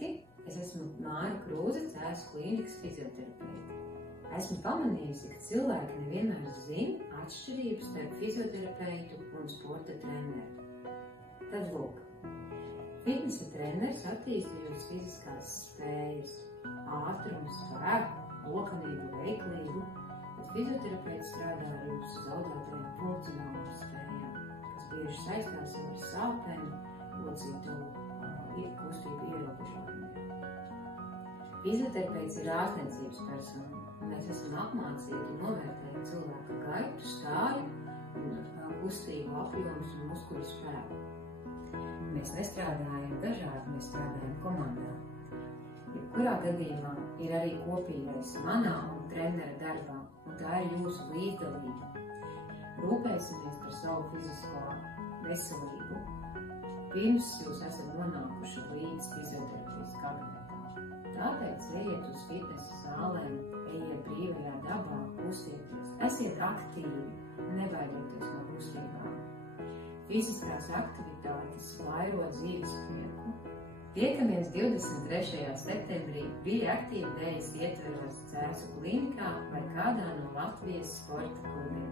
Sveiki! Es esmu Māra Krūze, Cēsu klīnikas fizioterapeite. Esmu pamanījusi, ka cilvēki nevienmēr zina atšķirības starp fizioterapeitu un sporta treneru. Tad lūk, fitnesa treneris attīstījusi fiziskās spējas, ātrumu, spēku, lokanību, veiklību, bet fizioterapeits strādā arī uz zaudētajām funkcionālām spējām, kas bieži saistās ar sāpēm, locīto kustību ierobežojumiem. Fizioterapeits ir ārstniecības persona, un mēs esam apmācīti novērtēt cilvēka gaitu, stāju, kustību apjomus un muskuļu spēku. Mēs nestrādājam dažādi, mēs strādājam komandā. Jebkurā gadījumā ir arī kopīgais manā un trenera darbā, un tā ir jūsu līdzdalība. Rūpēsimies par savu fizisko veselību, pirms jūs esat nonākuši līdz fizioterapijas kabinetā. Tāpēc ejiet uz fitnesa zālēm, ejiet brīvajā dabā, kustieties, esiet aktīvi, nebaidieties no kustībām. Fiziskās aktivitātes vairo dzīves prieku. Tiekamies 23. septembrī Bija aktīva idejas ietveros Cēsu klīnikā vai kādā no Latvijas sporta klubiem.